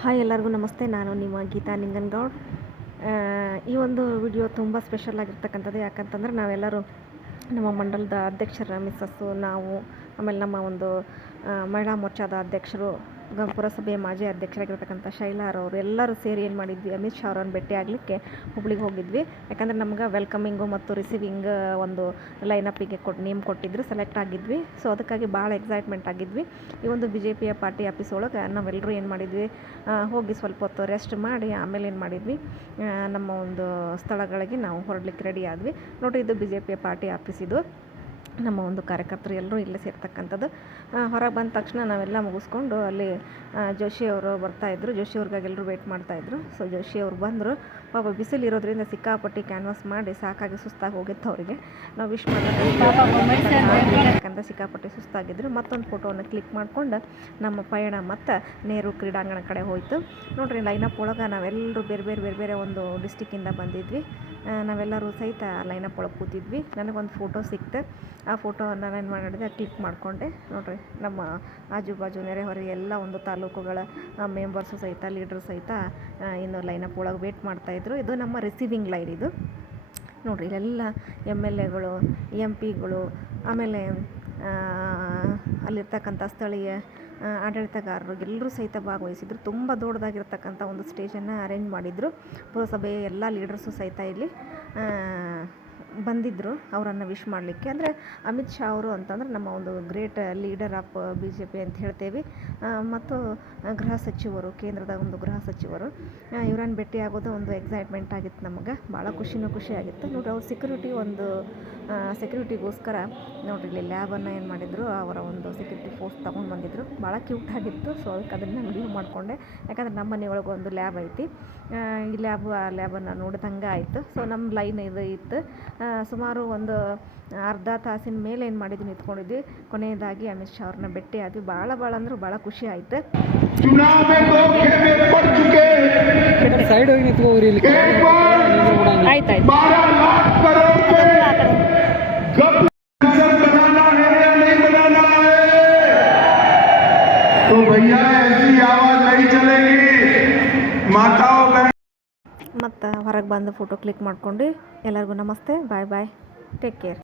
Hi ಎಲ್ಲರಿಗೂ ನಮಸ್ತೆ, ನಾನು ನಿಮ್ಮ ಗೀತಾ ನಿಂಗನಗೌಡ್. ಈ ಒಂದು ವಿಡಿಯೋ ತುಂಬ ಸ್ಪೆಷಲ್ ಆಗಿರ್ತಕ್ಕಂಥದ್ದು. ಯಾಕಂತಂದ್ರೆ ನಾವೆಲ್ಲರೂ ನಮ್ಮ ಮಂಡಲದ ಅಧ್ಯಕ್ಷರ, ಮಿಸ್ಸಸ್ಸು, ನಾವು, ಆಮೇಲೆ ನಮ್ಮ ಒಂದು ಮಹಿಳಾ ಮೋರ್ಚಾದ ಅಧ್ಯಕ್ಷರು ಪುರಸಭೆಯ ಮಾಜಿ ಅಧ್ಯಕ್ಷರಾಗಿರ್ತಕ್ಕಂಥ ಶೈಲಾರವರು ಎಲ್ಲರೂ ಸೇರಿ ಏನು ಮಾಡಿದ್ವಿ? ಅಮಿತ್ ಶಾ ಅವರನ್ನು ಭೇಟಿ ಆಗಲಿಕ್ಕೆ ಹುಬ್ಳಿಗೆ ಹೋಗಿದ್ವಿ. ಯಾಕಂದರೆ ನಮ್ಗೆ ವೆಲ್ಕಮಿಂಗು ಮತ್ತು ರಿಸೀವಿಂಗ್ ಒಂದು ಲೈನಪ್ಪಿಗೆ ಕೊಟ್ಟು ನೇಮ್ ಕೊಟ್ಟಿದ್ರು ಸೆಲೆಕ್ಟ್ ಆಗಿದ್ವಿ. ಸೊ ಅದಕ್ಕಾಗಿ ಭಾಳ ಎಕ್ಸೈಟ್ಮೆಂಟ್ ಆಗಿದ್ವಿ. ಈ ಒಂದು ಬಿ ಜೆ ಪಿಯ ಪಾರ್ಟಿ ಆಫೀಸ್ ಒಳಗೆ ನಾವೆಲ್ಲರೂ ಏನು ಮಾಡಿದ್ವಿ? ಹೋಗಿ ಸ್ವಲ್ಪ ಹೊತ್ತು ರೆಸ್ಟ್ ಮಾಡಿ ಆಮೇಲೆ ಏನು ಮಾಡಿದ್ವಿ? ನಮ್ಮ ಒಂದು ಸ್ಥಳಗಳಿಗೆ ನಾವು ಹೊರಡ್ಲಿಕ್ಕೆ ರೆಡಿ ಆದ್ವಿ. ನೋಡಿ ಇದು ಬಿ ಜೆ ಪಿಯ ಪಾರ್ಟಿ ಆಫೀಸ್ ಇದು. ನಮ್ಮ ಒಂದು ಕಾರ್ಯಕರ್ತರು ಎಲ್ಲರೂ ಇಲ್ಲೇ ಸೇರ್ತಕ್ಕಂಥದ್ದು. ಹೊರಗೆ ಬಂದ ತಕ್ಷಣ ನಾವೆಲ್ಲ ಮುಗಿಸ್ಕೊಂಡು ಅಲ್ಲಿ ಜೋಶಿಯವರು ಜೋಶಿ ಅವರು ಬರ್ತಾಯಿದ್ರು ಜೋಶಿ ಅವ್ರಿಗಾಗಿ ಎಲ್ಲರೂ ವೆಯ್ಟ್ ಮಾಡ್ತಾಯಿದ್ರು ಸೊ ಜೋಶಿ ಅವ್ರು ಬಂದರು. ಪಾಪ ಬಿಸಿಲು ಇರೋದ್ರಿಂದ ಸಿಕ್ಕಾಪಟ್ಟಿ ಕ್ಯಾನ್ವಾಸ್ ಮಾಡಿ ಸಾಕಾಗಿ ಸುಸ್ತಾಗಿ ಹೋಗಿತ್ತು ಅವರಿಗೆ ನಾವು ವಿಶ್ ಯಾಕಂದ್ರೆ ಸಿಕ್ಕಾಪಟ್ಟೆ ಸುಸ್ತಾಗಿದ್ರು. ಮತ್ತೊಂದು ಫೋಟೋವನ್ನು ಕ್ಲಿಕ್ ಮಾಡ್ಕೊಂಡು ನಮ್ಮ ಪಯಣ ಮತ್ತು ನೆಹರು ಕ್ರೀಡಾಂಗಣ ಕಡೆ ಹೋಯಿತು. ನೋಡಿರಿ ಲೈನಪ್ ಒಳಗೆ ನಾವೆಲ್ಲರೂ ಬೇರೆ ಬೇರೆ ಬೇರೆ ಬೇರೆ ಒಂದು ಡಿಸ್ಟಿಕ್ಕಿಂದ ಬಂದಿದ್ವಿ. ನಾವೆಲ್ಲರೂ ಸಹಿತ ಲೈನಪ್ ಒಳಗೆ ಕೂತಿದ್ವಿ. ನನಗೊಂದು ಫೋಟೋ ಸಿಕ್ತು. ಆ ಫೋಟೋ ನಾನೇನು ಮಾಡಿದೆ? ಕ್ಲಿಕ್ ಮಾಡಿಕೊಂಡೆ. ನೋಡಿರಿ, ನಮ್ಮ ಆಜು ಬಾಜು ನೆರೆಹೊರೆ ಎಲ್ಲ ಒಂದು ತಾಲೂಕುಗಳ ಮೆಂಬರ್ಸು ಸಹಿತ ಲೀಡ್ರು ಸಹಿತ ಇನ್ನು ಲೈನಪ್ ಒಳಗೆ ವೇಟ್ ಮಾಡ್ತಾಯಿದ್ರು ಇದು ನಮ್ಮ ರಿಸೀವಿಂಗ್ ಲೈನ್ ಇದು. ನೋಡಿರಿ, ಇಲ್ಲೆಲ್ಲ ಎಂ ಎಲ್ ಎಗಳು ಎಂ ಪಿಗಳು ಆಮೇಲೆ ಅಲ್ಲಿರ್ತಕ್ಕಂಥ ಸ್ಥಳೀಯ ಆಡಳಿತಗಾರರು ಎಲ್ಲರೂ ಸಹಿತ ಭಾಗವಹಿಸಿದ್ರು. ತುಂಬ ದೊಡ್ಡದಾಗಿರ್ತಕ್ಕಂಥ ಒಂದು ಸ್ಟೇಜನ್ನು ಅರೇಂಜ್ ಮಾಡಿದರು. ಪುರಸಭೆಯ ಎಲ್ಲ ಲೀಡರ್ಸು ಸಹಿತ ಇಲ್ಲಿ ಬಂದಿದ್ದರು ಅವರನ್ನು ವಿಶ್ ಮಾಡಲಿಕ್ಕೆ. ಅಂದರೆ ಅಮಿತ್ ಶಾ ಅವರು ಅಂತಂದ್ರೆ ನಮ್ಮ ಒಂದು great leader of B J P ಅಂತ ಹೇಳ್ತೇವೆ. ಮತ್ತು ಗೃಹ ಸಚಿವರು, ಕೇಂದ್ರದ ಒಂದು ಗೃಹ ಸಚಿವರು. ಇವರನ್ನು ಭೇಟಿ ಆಗೋದು ಒಂದು ಎಕ್ಸೈಟ್ಮೆಂಟ್ ಆಗಿತ್ತು ನಮಗೆ. ಭಾಳ ಖುಷಿನೂ ಖುಷಿ ಆಗಿತ್ತು. ನೋಡ್ರಿ ಅವ್ರ ಸೆಕ್ಯೂರಿಟಿ ಒಂದು ಸೆಕ್ಯೂರಿಟಿಗೋಸ್ಕರ ನೋಡ್ರಿ ಇಲ್ಲಿ ಲ್ಯಾಬನ್ನು ಏನು ಮಾಡಿದ್ರು, ಅವರ ಒಂದು ಸೆಕ್ಯೂರಿಟಿ ಫೋರ್ಸ್ ತೊಗೊಂಡು ಬಂದಿದ್ರು. ಭಾಳ ಕ್ಯೂಟ್ ಆಗಿತ್ತು. ಸೊ ಅದಕ್ಕೆ ಅದನ್ನು ವಿಡಿಯೋ ಮಾಡಿಕೊಂಡೆ. ಯಾಕಂದ್ರೆ ನಮ್ಮ ಮನೆಯೊಳಗೆ ಒಂದು ಲ್ಯಾಬ್ ಐತಿ. ಈ ಲ್ಯಾಬ್ ಆ ಲ್ಯಾಬನ್ನು ನೋಡಿದಂಗೆ ಆಯಿತು. ಸೊ ನಮ್ಮ ಲೈನ್ ಇದು ಇತ್ತು. ಸುಮಾರು ಒಂದು ಅರ್ಧ ತಾಸಿನ ಮೇಲೆ ಏನು ಮಾಡಿದ್ವಿ ನಿಂತ್ಕೊಂಡಿದ್ವಿ ಕೊನೆಯದಾಗಿ ಅಮಿತ್ ಶಾ ಅವ್ರನ್ನ ಭೇಟಿ ಆದ್ವಿ ಭಾಳ ಭಾಳ ಅಂದ್ರೆ ಭಾಳ ಖುಷಿ ಆಯಿತು चुनाव में दो खेमे पड़ चुके ಸೈಡ್ ಹೋಗಿ ನಿಂತ್ಕೋರಿ ಇಲ್ಲಿ एक बार ಆಯ್ತಾಯ್ತು बारह लाख करोड़ पे गप संसद बनाना है या नहीं बनाना है तो भैया ऐसी आवाज नहीं चलेगी माताओं बहन ಮತ್ತು ಹೊರಗೆ ಬಂದು ಫೋಟೋ ಕ್ಲಿಕ್ ಮಾಡ್ಕೊಂಡು ಎಲ್ಲರಿಗೂ ನಮಸ್ತೆ ಬಾಯ್ ಬಾಯ್ ಟೇಕ್ ಕೇರ್